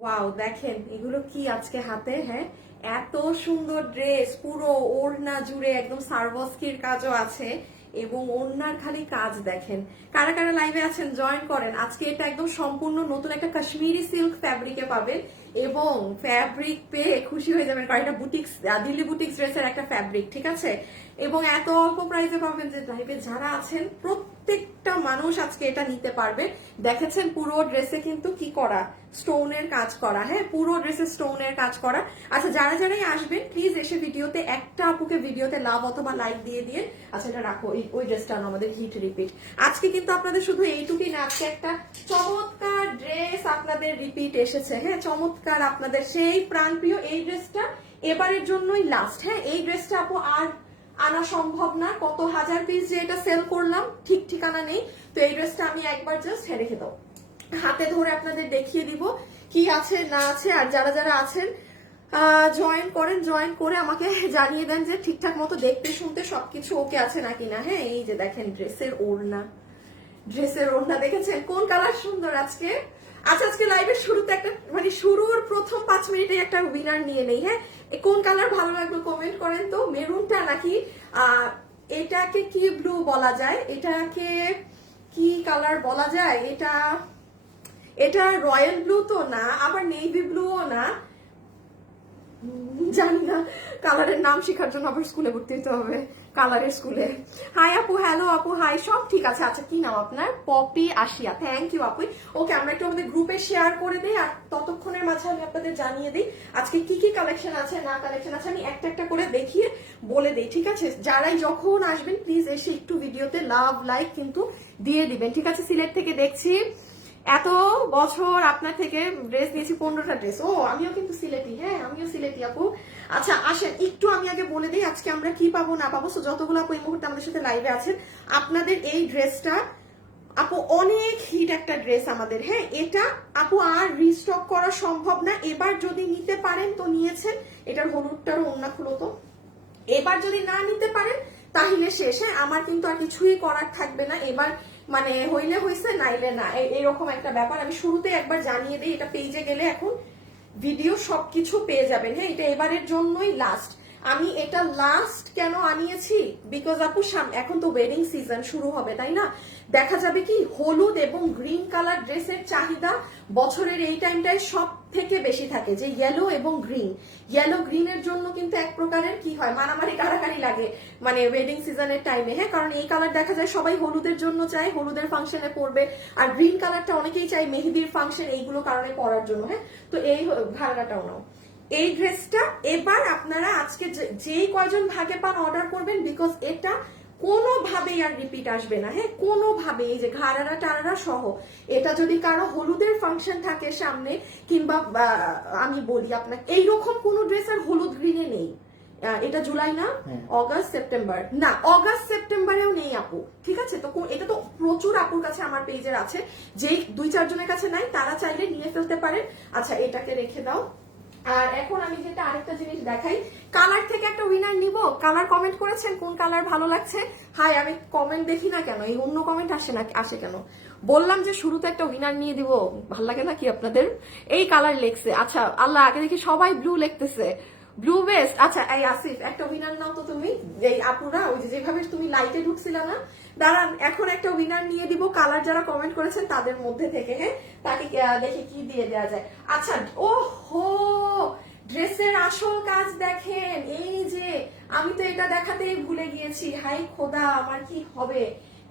Wow, দেখেন এগুলো কি আজকে হাতে। হ্যাঁ, এত সুন্দর ড্রেস, পুরো ওড়না জুড়ে একদম সার্ভস্কির কাজও আছে এবং ওড়নার খালি কাজ দেখেন। কারা কারা লাইভে আছেন জয়েন করেন। আজকে এটা একদম সম্পূর্ণ নতুন একটা কাশ্মীরি সিল্ক ফ্যাব্রিকে পাবেন এবং ফ্যাব্রিক পেয়ে খুশি হয়ে যাবেন, কারণ এটা বুটিক্স, দিল্লি বুটিক্স ড্রেসের একটা ফ্যাব্রিক, ঠিক আছে। এবং এত অল্প প্রাইসে পাবেন যে লাইভে যারা আছেন প্রত্যেকটা মানুষ আজকে এটা নিতে পারবে। দেখেছেন পুরো ড্রেসে কিন্তু কি করা, স্টোনের কাজ করা। হ্যাঁ, পুরো ড্রেসে স্টোনের কাজ করা। আচ্ছা, যারা যারাই আসবেন প্লিজ এসে ভিডিওতে একটা আপুকে ভিডিওতে লাভ অথবা লাইক দিয়ে দিয়ে। আচ্ছা, এটা রাখো, ওই ড্রেসটা আমাদের হিট রিপিট। আজকে কিন্তু আপনাদের শুধু এইটুকুই না, আজকে একটা চমৎকার ড্রেস আপনাদের রিপিট এসেছে। হ্যাঁ, চমৎকার আপনাদের সেই প্রাণপ্রিয় এই ড্রেসটা এবারের জন্যই লাস্ট। হ্যাঁ, এই ড্রেসটা আপু আর আনা সম্ভব না। কত হাজার পিস যে এটা সেল করলাম ঠিক ঠিকানা নেই। তো এই ড্রেসটা আমি একবার জাস্ট রেখে দাও, হাতে ধরে আপনাদের দেখিয়ে দিব কি আছে না আছে। আর যারা যারা আছেন জয়েন করেন, জয়েন করে আমাকে জানিয়ে দেন যে ঠিকঠাক মতো দেখতে শুনতে সবকিছু ওকে আছে নাকি না। হ্যাঁ, এই যে দেখেন ড্রেসের ওড়না, ড্রেসের ওড়না দেখেছেন কোন কালার সুন্দর আজকে। আচ্ছা, আজকে লাইভের শুরুতে একটা মানে শুরুর প্রথম 5 মিনিটে একটা উইনার নিয়ে নেই। হ্যাঁ, কোন কালার ভালো লাগলো কমেন্ট করেন তো। মেরুনটা নাকি এটাকে কি ব্লু বলা যায়, এটাকে কি কালার বলা যায়, এটা রয়্যাল ব্লু তো না, আবার নেভি ব্লুও না, জানি না। কালারের নাম শেখার জন্য আবার স্কুলে ভর্তি হতে হবে, কালারের স্কুলে। হাই আপু, হ্যালো আপু, হাই, সব ঠিক আছে। আচ্ছা, কি নাম আপনার? পপি আশিয়া, থ্যাংক ইউ আপু। ওকে, আমরা একটু আমাদের গ্রুপে শেয়ার করে দিই আর ততক্ষণের মাঝে আমি আপনাদের জানিয়ে দিই আজকে কি কি কালেকশন আছে না কালেকশন আছে। আমি একটা একটা করে দেখিয়ে বলে দিই, ঠিক আছে। যারাই যখন আসবেন প্লিজ এসে একটু ভিডিওতে লাভ লাইক কিন্তু দিয়ে দিবেন, ঠিক আছে। সিলেট থেকে দেখছি, এত বছর আপনার থেকে ড্রেস নিয়েছি, 15টা ড্রেস। ও, আমিও কিন্তু সিলেটি। হ্যাঁ, আমিও সিলেটি আপু। আচ্ছা, আসেন একটু আমি আগে বলে দিই আজকে আমরা কি পাবো না পাবো। সো যতগুলো আপু এই মুহূর্তে আমাদের সাথে লাইভে আছেন, আপনাদের এই ড্রেসটা আপু অনেক হিট একটা ড্রেস আমাদের। হ্যাঁ, এটা আপু আর রিস্টক করা সম্ভব না। এবার যদি নিতে পারেন তো নিয়েছেন। এটার হলুদটারও ওড়না খুলো তো। এবার যদি না নিতে পারেন তাহলে শেষ। হ্যাঁ, আমার কিন্তু আর কিছুই করার থাকবে না। এবার মানে হইলে হইছে, নাইলে না, এরকম একটা ব্যাপার। আমি শুরুতে একবার জানিয়ে দিই, এটা পেজে গেলে এখন ভিডিও সবকিছু পেয়ে যাবেন। হ্যাঁ, এটা এবারের জন্যই লাস্ট। আমি এটা লাস্ট কেন আনিয়েছি, বিকজ আপু এখন তো ওয়েডিং সিজন শুরু হবে, তাই না। দেখা যাবে কি হলুদ এবং গ্রিন কালার ড্রেসের চাহিদা বছরের এই টাইমটায় সব থেকে বেশি থাকে, যে ইয়েলো এবং গ্রিন। ইয়েলো গ্রিনের জন্য কিন্তু এক প্রকারের কি হয়, মারামারি কারাকারি লাগে মানে ওয়েডিং সিজনের টাইমে। হ্যাঁ, কারণ এই কালার দেখা যায় সবাই হলুদের জন্য চায়, হলুদের ফাংশনে পরবে। আর গ্রিন কালারটা অনেকেই চায় মেহেদির ফাংশন, এইগুলো কারণে পরার জন্য। হ্যাঁ, তো এই ঘাড়াটাও নাও। এই ড্রেসটা এবার আপনারা আজকে যেই কয়জন ভাগে পান অর্ডার করবেন, বিকজ এটা কোনোভাবেই আর রিপিট আসবে না। হ্যাঁ, কোনোভাবে। এই যে ঘাড়ারা টারারা সহ, এটা যদি কারো হলুদের ফাংশন থাকে সামনে, কিংবা আমি বলি আপনাকে এইরকম কোনো ড্রেস আর হলুদ গ্রিনে নেই। এটা জুলাই না, অগাস্ট সেপ্টেম্বর না, অগাস্ট সেপ্টেম্বরেও নেই আপু, ঠিক আছে। তো এটা তো প্রচুর আপুর কাছে আমার পেজের আছে, যেই 2-4 জনের কাছে নাই তারা চাইলে নিয়ে ফেলতে পারেন। আচ্ছা, এটাকে রেখে দাও। আর এখন আমি যেটা আরেকটা জিনিস দেখাই, কালার থেকে একটা উইনার নিব। কালার কমেন্ট করেছেন কোন কালার ভালো লাগছে। হাই, আমি কমেন্ট দেখি না কেন, এই অন্য কমেন্ট আসে কেন। বললাম যে শুরুতে একটা উইনার নিয়ে দিব, ভাল লাগে না কি আপনাদের। এই কালার লেখছে, আচ্ছা আল্লাহ, আগে দেখি সবাই ব্লু লিখতেছে, ব্লু বেস্ট। আচ্ছা, এই আসিফ একটা উইনার নাও তো তুমি। এই আপুরা ওই যেভাবে তুমি লাইটে ঢুকছিল না, দাঁড়ান এখন একটা উইনার নিয়ে দিব কালার যারা কমেন্ট করেছেন তাদের মধ্যে থেকে। হ্যাঁ, তাকে দেখে কি দিয়ে দেওয়া যায়। আচ্ছা, ও হো, ড্রেসের আসল কাজ দেখেন। এই যে আমি তো এটা দেখাতেই ভুলে গিয়েছি, হাই খোদা আমার কি হবে।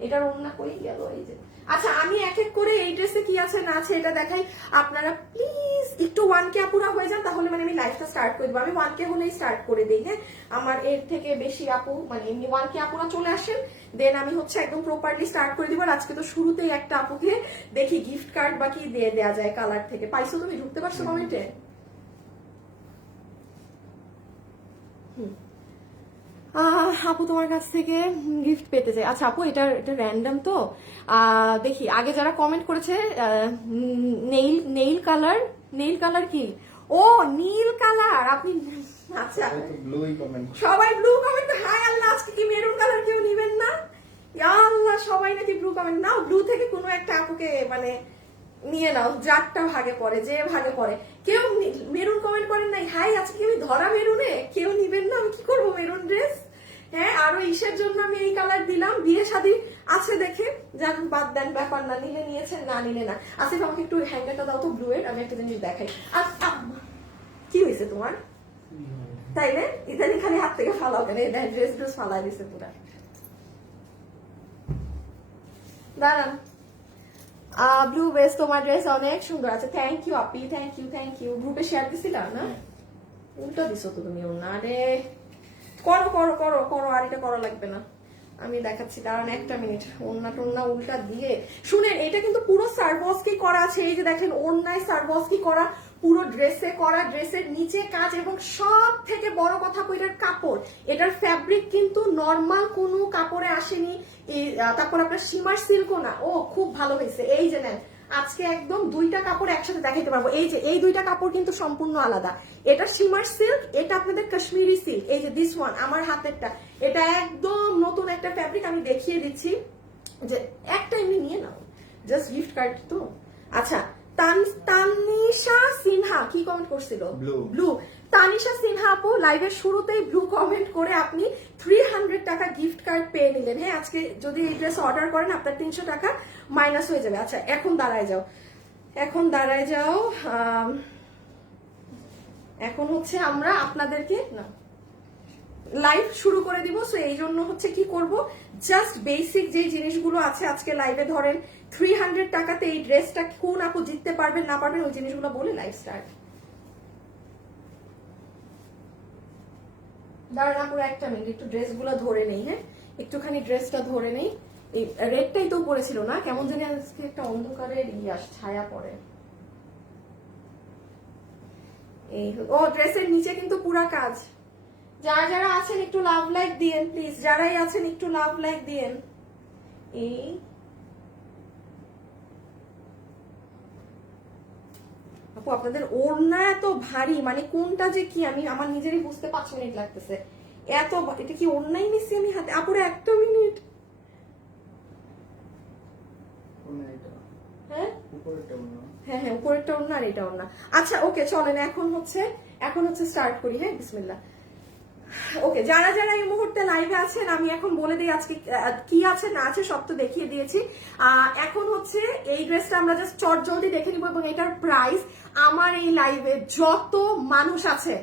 এটার ওড়না কই গেল, এই যে। আচ্ছা, আমি এক এক করে এই ড্রেসে কি আছে না আছে এটা দেখাই। আপনারা প্লিজ একটু 1K আপুরা হয়ে যান, তাহলে মানে আমি লাইফটা স্টার্ট করে দেবো। আমি 1K হলেই স্টার্ট করে দিই। হ্যাঁ, আমার এর থেকে বেশি আপু মানে 1K আপুরা চলে আসেন, দেন আমি হচ্ছে একদম প্রপারলি স্টার্ট করে দিব। আর আজকে তো শুরুতেই একটা আপুকে দেখি গিফট কার্ড বা কি দিয়ে দেওয়া যায় কালার থেকে। পাইছো তুমি, ঢুকতে পারছো কমেন্টে? আপু তোমার কাছ থেকে গিফট পেতে চাই। আচ্ছা আপু, এটা র্যান্ডম তো দেখি আগে যারা কমেন্ট করেছে। নেইল কালার কি? ও, নীল কালার আপনি। আচ্ছা, সবাই ব্লু কমেন্ট। হাই আল্লাহ, আজকে কি মেরুন কালার কেউ নিবেন না? আল্লাহ, সবাই নাকি ব্লু কমেন্ট নাও। ব্লু থেকে কোনো একটা আপুকে মানে নিয়ে নাও, যারটা ভাগে পড়ে, যে ভাগে পড়ে। কেউ মেরুন কমেন্ট করেন নাই, হাই আজকে আমি ধরা মেরুনে, কেউ নিবেন না, আমি কি করবো মেরুন ড্রেস। হ্যাঁ, আরো ইসের জন্য আমি এই কালার দিলাম, বিয়ে শাদী আছে দেখে যান, বাদ দেন, ব্যাপার না, নিলে নিয়েছেন, না নিলে না। আসিফ আমাকে একটু হ্যাঙ্গারটা দাও তো ব্লু এর, আমি একটা জিনিস দেখাই। কি হয়েছে তোমার? তাইলে ইদানিং খালি হাত থেকে ফালাও কেন, ড্রেস ড্রেস ফালাই দিছে পুরা। দাঁড়ান, ব্লু বেস, তোমার ড্রেস অনেক সুন্দর আছে, thank you Api, thank you, thank you. গ্রুপে শেয়ার দিছিলা না? উল্টো দিছো তো তুমি, না রে, করো করো করো করো, আর এটা করা লাগবে না, আমি দেখাচ্ছি, কারণ একটা মিনিট। ওড়না টোড়না উল্টা দিয়ে শুনেন, এটা কিন্তু পুরো সার্বস্কি করা আছে, এই যে দেখেন ওড়নায় সার্বস্কি করা, পুরো ড্রেসে করা, ড্রেসের নিচে কাজ, এবং সব থেকে বড় কথা এটার কাপড়, এটার ফ্যাব্রিক কিন্তু নর্মাল কোনো কাপড়ে আসেনি। তারপর আপনার শিমার সিল্কও না, ও খুব ভালো হয়েছে। এই যে নেন, আজকে একদম দুইটা কাপড় একসাথে দেখাইতে পারবো। এই যে এই দুইটা কাপড় কিন্তু সম্পূর্ণ আলাদা, এটা শিমার সিল্ক, এটা আপনাদের কাশ্মীরি সিল্ক। এই যে দিস ওয়ান আমার হাতেরটা, এটা একদম নতুন একটা ফ্যাব্রিক, আমি দেখিয়ে দিচ্ছি, যে একটা এমনি নিয়ে নাও, জাস্ট গিফট কার্ড তো। আচ্ছা, তানিশা সিনহা কি কমেন্ট করছিল? ব্লু। তানিশা সিনহা আপু লাইভের শুরুতেই ব্লু কমেন্ট করে আপনি 300 টাকা গিফট কার্ড পেয়ে নিলেন। হ্যাঁ, আজকে যদি এই ড্রেস অর্ডার করেন আপনার 300 টাকা মাইনাস হয়ে যাবে। আচ্ছা, এখন দাঁড়ায় যাও, এখন দাঁড়ায় যাও। এখন হচ্ছে আমরা আপনাদেরকে না লাইভ শুরু করে দিব। সো এই জন্য হচ্ছে কি করব, জাস্ট বেসিক যে জিনিসগুলো আছে আজকে লাইভে, ধরেন 300 টাকাতে এই ড্রেসটা কোন আপু জিততে পারবেন না পারবেন, ওই জিনিসগুলো বলে লাইভ স্টার্ট। দাঁড়ান আপুর একটা মিনিট, একটু ড্রেসগুলো ধরে নেই। হ্যাঁ, একটুখানি ড্রেসটা ধরে নেই। এই রেডটাই তো পরেছিল না, কেমন জানি আজকে একটা অন্ধকারের ছায়া পড়ে। এই ও ড্রেসের নিচে কিন্তু পুরা কাজ। যারা যারা আছেন একটু লাভ লাইক দিয়েন প্লিজ, যারাই আছেন একটু লাভ লাইক দিয়েন। এই আপু আপনাদের ওড়না এত ভারী, মানে কোনটা যে কি আমি আমার নিজেরই বুঝতে 5 মিনিট লাগতেছে, এত এটা কি ওড়নাই নিছি আমি হাতে? আপুরে একটা মিনিট। হ্যাঁ হ্যাঁ হ্যাঁ, উপরেরটা ওড়না আর এটা ওড়না। আচ্ছা ওকে, চলেন এখন হচ্ছে স্টার্ট করি। হ্যাঁ, বিসমিল্লাহ। ওকে, যারা যারা এই মুহূর্তে লাইভে আছেন, আমি এখন বলে দিই আজকে কি আছে না আছে, সব তো দেখিয়ে দিয়েছি। এখন হচ্ছে এই ড্রেসটা আমরা জাস্ট চট জলদি দেখে নিব, এবং এটার প্রাইস আমার এই লাইভে যত মানুষ আছে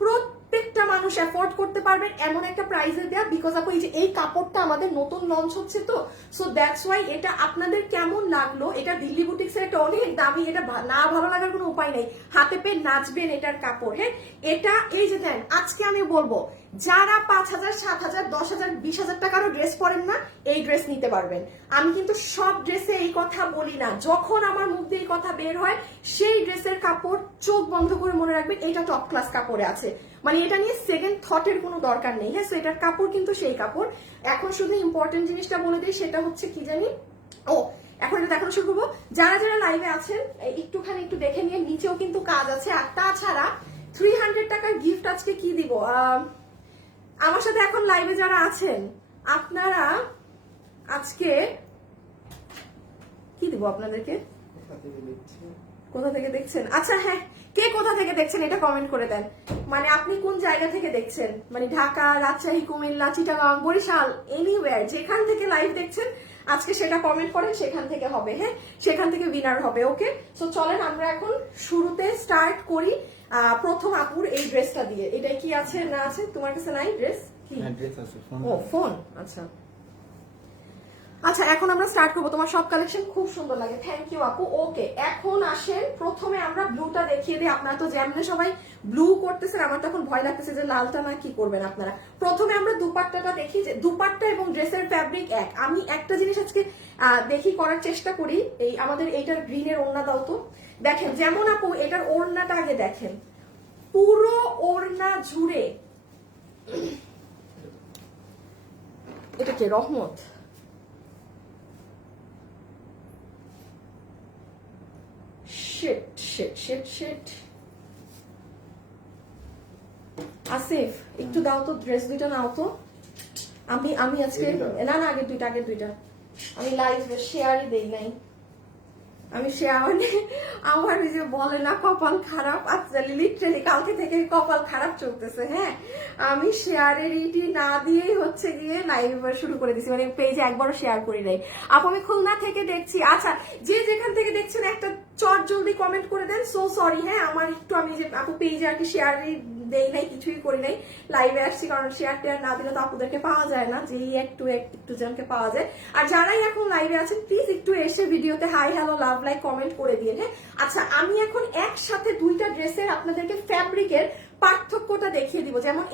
প্রত্যেকটা মানুষ অ্যাফোর্ড করতে পারবেন এমন একটা প্রাইসে দেয়া, বিকজ আপু এই কাপড়টা আমাদের নতুন লঞ্চ হচ্ছে তো, সো দ্যাটস ওয়াই। এটা আপনাদের কেমন লাগলো? এটা দিল্লি বুটিক্স এর একটা অনেক দামি, এটা না ভালো লাগার কোনো উপায় নেই, হাতে পেয়ে নাচবেন এটার কাপড়। হ্যাঁ, এটা এই যে দেন, আজকে আমি বলবো যারা 5,000 7,000 10,000 20,000 টাকারও ড্রেস পরেন না, এই ড্রেস নিতে পারবেন। আমি কিন্তু সব ড্রেসে এই কথা বলি না, যখন আমার মুখ দিয়ে এই কথা বের হয় সেই ড্রেসের কাপড় চোখ বন্ধ করে মনে রাখবেন এটা টপ ক্লাস কাপড়ে আছে, মানে এটা নিয়ে সেকেন্ড থটের কোনো দরকার নেই। হ্যাঁ, সো এটার কাপড় কিন্তু সেই কাপড়। এখন শুধু ইম্পর্টেন্ট জিনিসটা বলে দিই, সেটা হচ্ছে কি জানি, ও এখন এটা দেখানো শুরু করবো। যারা যারা লাইভে আছেন একটুখানি একটু দেখে নিয়ে, নিচেও কিন্তু কাজ আছে। আর তাছাড়া 300 টাকার গিফট আজকে কি দিব, আমার সাথে এখন লাইভে যারা আছেন আপনারা আজকে কি দিব আপনাদেরকে, কোথা থেকে দেখছেন? আচ্ছা হ্যাঁ, কে কোথা থেকে দেখছেন এটা কমেন্ট করে দেন, মানে আপনি কোন জায়গা থেকে দেখছেন, মানে ঢাকা, রাজশাহী, কুমিল্লা, চিটাগাং, বরিশাল, এনিওয়্যার যেখান থেকে লাইভ দেখছেন আজকে সেটা কমেন্ট করেন, সেখান থেকে হবে। হ্যাঁ, সেখান থেকে উইনার হবে। ওকে, সো চলেন আমরা এখন শুরুতে স্টার্ট করি প্রথম আপুর এই ড্রেসটা দিয়ে। এটা কি আছে না আছে তোমার কাছে? নাই ড্রেস কি? ড্রেস আছে, ও ফোন। আচ্ছা আচ্ছা, এখন আমরা স্টার্ট করবো। তোমার সব কালেকশন খুব সুন্দর লাগে, থ্যাংক ইউ আপু। ওকে, এখন আসেন প্রথমে আমরা ব্লুটা দেখিয়ে দিই। আপনারা তো যেমন সবাই ব্লু করতেছেন, আমার তখন ভয় লাগতেছে যে লালটা না কি করবেন আপনারা। প্রথমে আমরা দুপাট্টাটা দেখি, যে দুপাট্টা এবং ড্রেসের ফ্যাব্রিক এক। আমি একটা জিনিস আজকে দেখি করার চেষ্টা করি, এই আমাদের এইটার গ্রিনের ওড়না দাও তো। দেখেন যেমন আপু এটার ওড়নাটা আগে দেখেন, পুরো ওড়না জুড়ে এটা কি রহমত, shit shit shit shit. Asif একটু দাও তো, ড্রেস দুইটা নাও তো। আমি আজকে না আগের দুইটা আমি লাইভ শেয়ারই দেই নাই। আমি শেয়ার আমার ওই যে বলে না কপাল খারাপ, আচ্ছা লিটারালি কালকে থেকে কপাল খারাপ চলতেছে। হ্যাঁ, আমি শেয়ারের ইটি না দিয়েই হচ্ছে গিয়ে লাইভ শুরু করে দিছি, মানে পেজে একবারও শেয়ার করি নাই। আপু আমি খুলনা থেকে দেখছি। আচ্ছা, যে যেখান থেকে দেখছেন একটা চট জলদি কমেন্ট করে দেন। সো সরি, হ্যাঁ আমার একটু আমি যে আপু পেজে আর কি শেয়ার দেই নাই, কিছুই করি নাই, লাইভে আসছি কারণ শেয়ার টেয়ার না দিলে তো আপুদেরকে পাওয়া যায় না, যেই একটু জনকে পাওয়া যায়। আর যারাই এখন লাইভে আছেন প্লিজ একটু এসে ভিডিওতে hi hello love like comment করে দিয়ে। হ্যাঁ, আচ্ছা আমি এখন একসাথে দুইটা ড্রেসের আপনাদেরকে ফ্যাব্রিকের পার্থক্যটা দেখিয়ে দিব। যেমন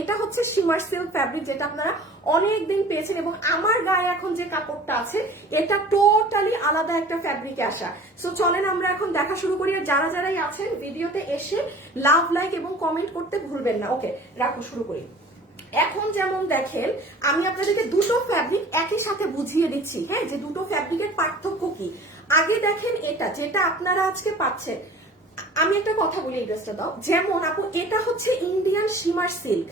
এটা হচ্ছে শিমার সিল্ক ফ্যাব্রিক, যেটা আপনারা অনেকদিন পেয়েছেন, এবং আমার গায়ে এখন যে কাপড়টা আছে এটা টোটালি আলাদা একটা ফ্যাব্রিকে আসা। সো চলেন আমরা এখন দেখা শুরু করি। আর যারাই আছেন ভিডিওতে এসে লাভ লাইক এবং কমেন্ট করতে ভুলবেন না। ওকে, রাখো, শুরু করি। এখন যেমন দেখেন আমি আপনাদেরকে দুটো ফ্যাব্রিক একই সাথে বুঝিয়ে দিচ্ছি, হ্যাঁ, যে দুটো ফ্যাব্রিকের পার্থক্য কি। আগে দেখেন যেটা আপনারা আজকে পাচ্ছেন। আমি একটা কথা বলি, এই ড্রেসটা দাও। যেমন আপু এটা হচ্ছে ইন্ডিয়ান শিমার সিল্ক,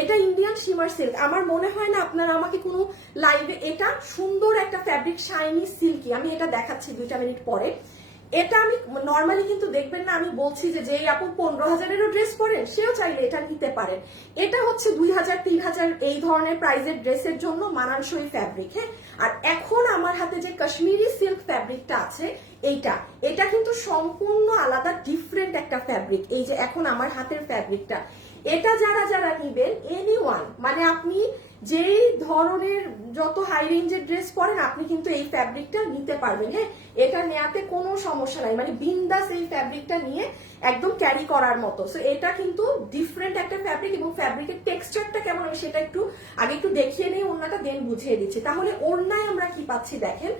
এটা ইন্ডিয়ান শিমার সিল্ক। আমার মনে হয় না আপনারা আমাকে কোনো লাইভে, এটা সুন্দর একটা ফ্যাব্রিক, শাইনি সিল্কি। আমি এটা দেখাচ্ছি 2 মিনিট পরে। এটা আমি নর্মালি কিন্তু দেখবেন না, আমি বলছি যে যেই আপু 15,000-এরও ড্রেস পরেন সেও চাইলে এটা নিতে পারেন। এটা হচ্ছে 2,000 3,000 এই ধরনের প্রাইজের ড্রেসের জন্য মানানসই ফ্যাব্রিক। হ্যাঁ, আর এখন আমার হাতে যে কাশ্মীরি সিল্ক ফ্যাব্রিকটা আছে এটা কিন্তু সম্পূর্ণ আলাদা, ডিফারেন্ট একটা ফ্যাব্রিক। এই যে এখন আমার হাতের ফ্যাব্রিকটা, এটা যারা নিবেন এনিওয়ান, মানে আপনি যেই ধরনের যত হাই রেঞ্জের ড্রেস পরেন আপনি কিন্তু এই ফ্যাব্রিকটা নিতে পারবেন। হ্যাঁ, এটা নেওয়াতে কোনো সমস্যা নাই, মানে বিন্দাস এই ফ্যাব্রিকটা নিয়ে একদম ক্যারি করার মতো। সো এটা কিন্তু ডিফারেন্ট একটা ফ্যাব্রিক, এবং ফ্যাব্রিকের টেক্সচারটা কেমন আমি সেটা একটু দেখিয়ে নিয়ে ওড়নাটা দেন বুঝিয়ে দিচ্ছি। তাহলে ওড়নায় আমরা কি পাচ্ছি দেখেন,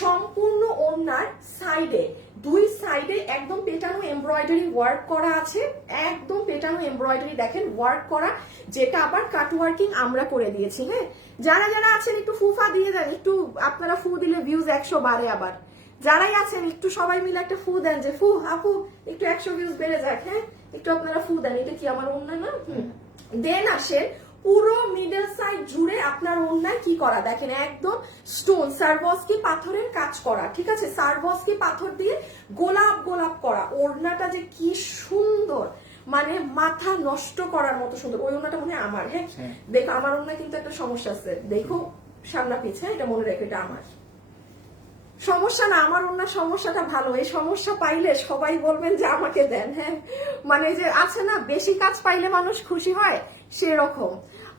সম্পূর্ণ ওড়নার সাইডে, দুই সাইডে একদম পেটানো এমব্রয়ডারি ওয়ার্ক করা আছে, একদম পেটানো এমব্রয়ডারি দেখেন ওয়ার্ক করা, যেটা আবার কাট ওয়ার্কিং আমরা করে দিয়েছি। হ্যাঁ, যারা আছেন একটু ফুফা দিয়ে দেন, একটু আপনারা ফু দিলে ভিউজ 100 বাড়ে। আবার যারাই আছেন একটু সবাই মিলে একটা ফু দেন, যে ফু আপু একটু 100 ভিউজ বেড়ে যাক। হ্যাঁ, একটু আপনারা ফু দেন। এটা কি আমার ওড়না না? দেন আসেন পুরো মিডল সাইড জুড়ে আপনার ওড়নায় কি করা দেখেন, একদম স্টোন সারবস্কি পাথরের কাজ করা। ঠিক আছে, সারবস্কি পাথর দিয়ে গোলাপ করা। ওড়নাটা যে কি সুন্দর, মানে মাথা নষ্ট করার মতো সুন্দর। ওই ওড়নাটা মনে হয় আমার। হ্যাঁ, দেখো আমার ওড়না কিন্তু একটা সমস্যা আছে, দেখো সামনা পিছে, এটা মনে রেখো, এটা আমার সমস্যা না, আমার ওনার সমস্যাটা ভালো। এই সমস্যা পাইলে সবাই বলবেন যে আমাকে দেন। হ্যাঁ, মানে যে আছে না, বেশি কাজ পাইলে মানুষ খুশি হয়, সেরকম।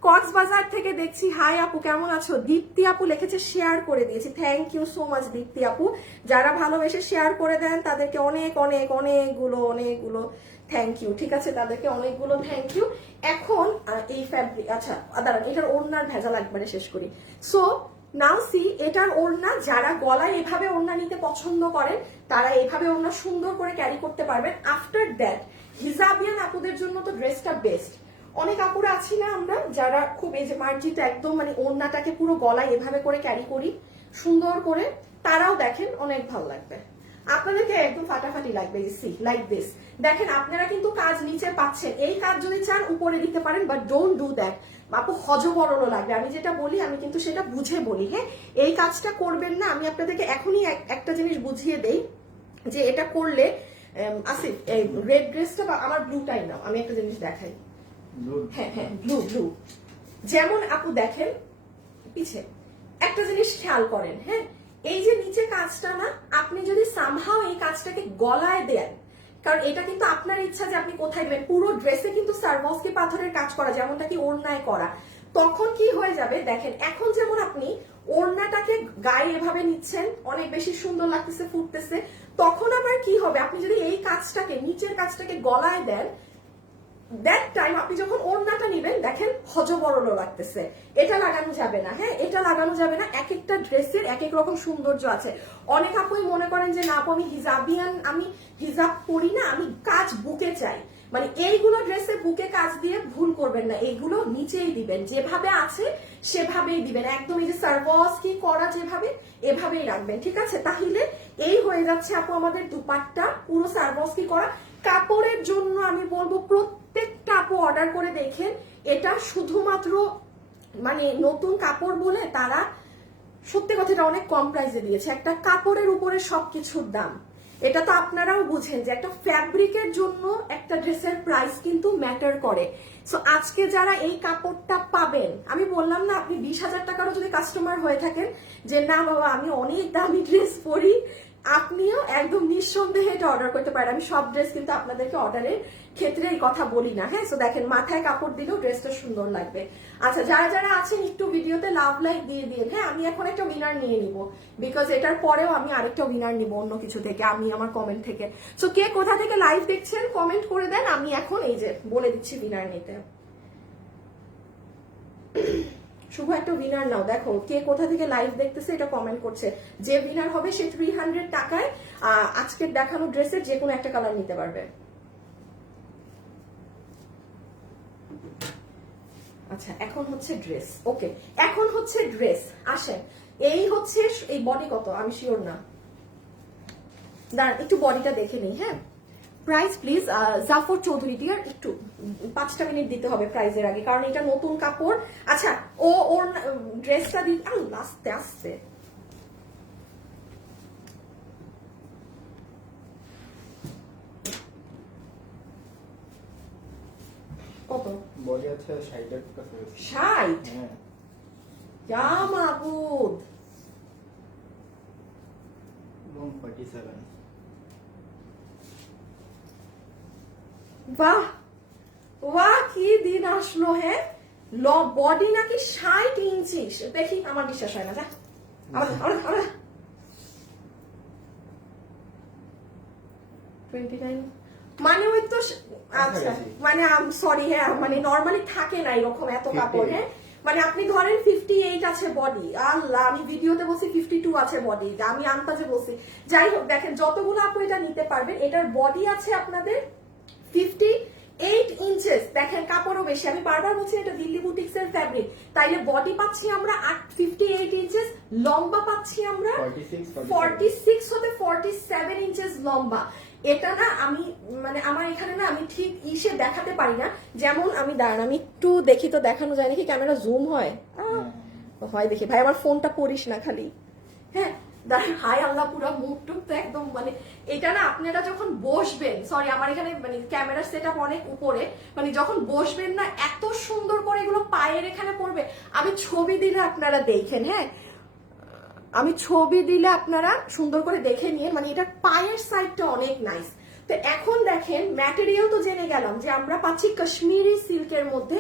কক্সবাজার থেকে দেখছি। হাই আপু, কেমন আছো? দীপ্তি আপু লিখেছে শেয়ার করে দিয়েছি। থ্যাংক ইউ সো মাচ দীপ্তি আপু। যারা ভালোবেসে শেয়ার করে দেন তাদেরকে অনেকগুলো থ্যাংক ইউ। ঠিক আছে, তাদেরকে অনেকগুলো থ্যাংক ইউ। এখন এই ফ্যাব্রিক, আচ্ছা দাঁড়ান, এটার ওড়নার ভেজাল একবারে শেষ করি। সো নাও সি, এটার ওড়না, যারা গলায় এভাবে ওড়না নিতে পছন্দ করেন তারা এভাবে ওড়না সুন্দর করে ক্যারি করতে পারবেন। আফটার দ্যাট হিজাবিয়ান আপুদের জন্য তো ড্রেসটা বেস্ট। অনেক আপুরা আছি না আমরা, যারা খুব এই যে মার্জিটা একদম, মানে ওড়নাটাকে পুরো গলায় এভাবে করে ক্যারি করি সুন্দর করে, তারাও দেখেন অনেক ভালো লাগবে, আপনাদেরকে একদম ফাটাফাটি লাগবে। সি লাইক দিস, দেখেন আপনারা কিন্তু কাজ নিচে পাচ্ছেন। এই কাজ যদি চান উপরে দিতে পারেন, বাট ডোন্ট ডু দ্যাট। আপু হজবরল লাগবে, আমি যেটা বলি আমি কিন্তু সেটা বুঝে বলি। হ্যাঁ, এই কাজটা করবেন না। আমি আপনাদেরকে এখনই একটা জিনিস বুঝিয়ে দেই, যে এটা করলে আসিফ এই রেড ড্রেসটা বা আমার ব্লুটাই নাও, আমি একটা জিনিস দেখাই। হ্যাঁ ব্লু। যেমন আপু দেখেন পিছে একটা জিনিস খেয়াল করেন। হ্যাঁ, এই যে নিচে কাজটা না, আপনি যদি সামহাও এই কাজটাকে গলায় দেন, কারণ এটা কিন্তু আপনার ইচ্ছা যে আপনি কোথায় দেবেন। পুরো ড্রেসে কিন্তু সারবস্কি পাথরের কাজ করা, যেমনটা কি ওড়নায় করা। তখন কি হয়ে যাবে দেখেন, এখন যেমন আপনি ওড়নাটাকে গায়ে এভাবে নিচ্ছেন, অনেক বেশি সুন্দর লাগতেছে, ফুটতেছে। তখন আবার কি হবে, আপনি যদি এই কাজটাকে, নিচের কাজটাকে গলায় দেন, দ্যাট টাইম আপনি যখন ওড়নাটা নিবেন দেখেন হজবরল লাগতেছে। এটা লাগানো যাবে না। হ্যাঁ, এটা লাগানো যাবে না। এক একটা ড্রেসের এক এক রকম সৌন্দর্য আছে। অনেক আপুই মনে করেন যে না আমি হিজাবিয়ান, আমি হিজাব পরি না, আমি কাজ বুকে চাই। মানে এইগুলো ড্রেসে বুকে কাজ দিয়ে ভুল করবেন না, এইগুলো নিচেই দিবেন, যেভাবে আছে সেভাবেই দিবেন। একদম এই যে সারবস্কি করা যেভাবে, এভাবেই রাখবেন। ঠিক আছে, তাহলে এই হয়ে যাচ্ছে আপু আমাদের দুপাট্টা পুরো সারবস্কি করা। কাপড়ের জন্য আমি বলবো প্রত্যেকটা আপু অর্ডার করে দেখেন। এটা শুধুমাত্র মানে নতুন কাপড় বলে তারা সত্যি কথা এটা অনেক কম প্রাইসে দিয়েছে, একটা কাপড়ের উপরে সবকিছুর দাম। এটা তো আপনারাও বুঝেন যে একটা ফ্যাব্রিকের জন্য একটা ড্রেসের প্রাইস কিন্তু ম্যাটার করে। সো আজকে যারা এই কাপড়টা পাবেন, আমি বললাম না আপনি 20,000 টাকারও যদি কাস্টমার হয়ে থাকেন যে না বাবা আমি অনেক দামি ড্রেস পরি, আপনিও একদম নিঃসন্দেহে এটা অর্ডার করতে পারেন। আমি সব ড্রেস কিন্তু আপনাদেরকে অর্ডারের ক্ষেত্রে এই কথা বলি না, হ্যাঁ। সো দেখেন মাথায় কাপড় দিলেও ড্রেসটা সুন্দর লাগবে। আচ্ছা যারা যারা আছেন একটু ভিডিওতে লাভ লাইক দিয়ে দিন, হ্যাঁ। আমি এখন একটা উইনার নিয়ে নিব, বিকজ এটার পরেও আমি আরেকটা উইনার নিব অন্য কিছু থেকে, আমি আমার কমেন্ট থেকে। সো কে কোথা থেকে লাইভ দেখছেন কমেন্ট করে দেন, আমি এখন এই যে বলে দিচ্ছি উইনার নিতে। শুভ একটা উইনার নাও, দেখো কে কোথা থেকে লাইভ দেখতেছে এটা কমেন্ট করছে। যে উইনার হবে সে 300 টাকায় আজকের দেখানো ড্রেসের যে কোনো একটা কালার নিতে পারবে। আচ্ছা এখন হচ্ছে ড্রেস, ওকে এখন হচ্ছে ড্রেস। আসেন এই হচ্ছে এই বডি কত আমি শিওর না, দাঁড়ান একটু বডিটা দেখে নিই, হ্যাঁ। Price please Zafar Chowdhury dear, একটু 5টা মিনিট দিতে হবে প্রাইজের আগে, কারণ এটা নতুন কাপড়। আচ্ছা ওর ড্রেসটা দিতে আস্তে আস্তে, কত বডি আছে 60 কাছে 60? হ্যাঁ ইয়া মাবুদ, এবং 47 বাহ বাহ কি দিন আসলো, হ্যাঁ। বডি নাকি 60 ইঞ্চি, দেখি আমার বিশ্বাস হয় না, যা আমরা 29 মানে ওই তো আচ্ছা মানে সরি, হ্যাঁ মানে নরমালি থাকে না এরকম এত কাপড়, হ্যাঁ। মানে আপনি ধরেন 58 আছে বডি, আল্লাহ আমি ভিডিওতে বলছি 52 আছে বডি, আমি আন্তাজে বলছি। যাই হোক দেখেন যতগুলো আপনি এটা নিতে পারবেন, এটার বডি আছে আপনাদের 58 ইঞ্চেস। দেখেন কাপড়ও বেশি, আমি বারবার বলছি এটা দিল্লি বুটিক্স এর ফ্যাব্রিক, তাইলে বডি পাচ্ছি আমরা 58 ইঞ্চেস, লম্বা পাচ্ছি আমরা 46 হতে 47 ইঞ্চেস লম্বা। এটা না আমি মানে আমার এখানে না আমি ঠিক ইসে দেখাতে পারি না, যেমন আমি দাঁড়ান আমি একটু দেখি তো, দেখানো যায় নাকি, ক্যামেরা জুম হয় হয় দেখি ভাই, আমার ফোনটা করিস না খালি, হ্যাঁ। হাই আল্লাহ পুরো মুখ টুক তো একদম মানে এটা না আপনারা যখন বসবেন, সরি আমার এখানে মানে ক্যামেরার সেটআপ অনেক উপরে, মানে যখন বসবেন না এত সুন্দর করে এগুলো পায়ের এখানে পড়বে। আমি ছবি দিলে আপনারা দেখেন, হ্যাঁ আমি ছবি দিলে আপনারা সুন্দর করে দেখে নিয়ে, মানে এটা পায়ের সাইডটা অনেক নাইস। তো এখন দেখেন ম্যাটেরিয়াল তো জেনে গেলাম যে আমরা পাচ্ছি কাশ্মীরি সিল্কের মধ্যে,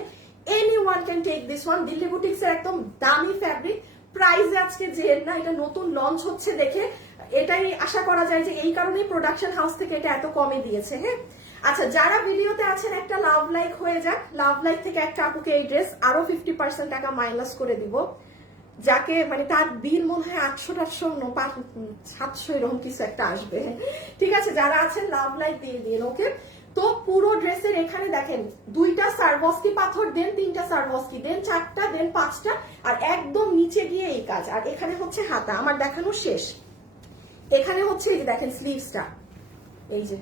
anyone can take this one, Delhi boutiques এর একদম দামি ফ্যাব্রিক। প্রাইস আজকে যে না এটা নতুন লঞ্চ হচ্ছে দেখে এটাই আশা করা যায় যে এই কারণেই প্রোডাকশন হাউস থেকে এটা এত কমে দিয়েছে, হ্যাঁ। আচ্ছা যারা ভিডিওতে আছেন একটা লাভ লাইক হয়ে যাক, লাভ লাইক থেকে একটা আপুকে এই ড্রেস আরো 50% টাকা মাইনাস করে দিব, যাকে মানে তার বিল মনে হয় 800-700 এরকম কিছু একটা আসবে, ঠিক আছে। যারা আছেন লাভ লাইক দিয়ে দিন, ওকে। তো পুরো ড্রেসের এখানে দেখেন 2টা সারবস্কি পাথর দেন, 3টা সারবস্কি দেন, 4টা দেন, 5টা, আর একদম নিচে গিয়ে এই কাজ। আর এখানে হচ্ছে হাতা, আমার দেখানো শেষ। এখানে হচ্ছে এই যে দেখেন স্লিভসটা, এই যে,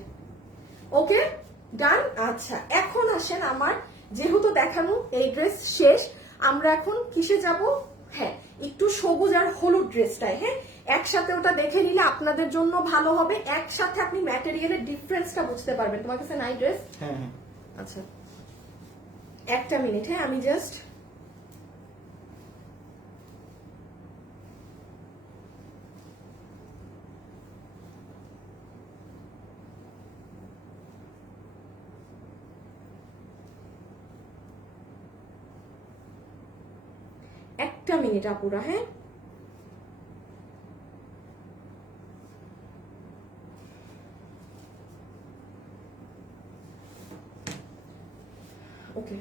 ওকে ডান। আচ্ছা এখন আসেন আমার যেহেতু দেখানো এই ড্রেস শেষ, আমরা এখন কিসে যাব, হ্যাঁ একটু সবুজ আর হলুদ ড্রেসটাই, হ্যাঁ একসাথে ওটা দেখে নিলে আপনাদের জন্য ভালো হবে, একসাথে আপনি ম্যাটেরিয়ালের ডিফারেন্সটা বুঝতে পারবেন। তোমার কাছে নাই ড্রেস? হ্যাঁ হ্যাঁ আচ্ছা একটা মিনিট, হ্যাঁ আমি জাস্ট একটা মিনিট আপুরা, হ্যাঁ ওকে।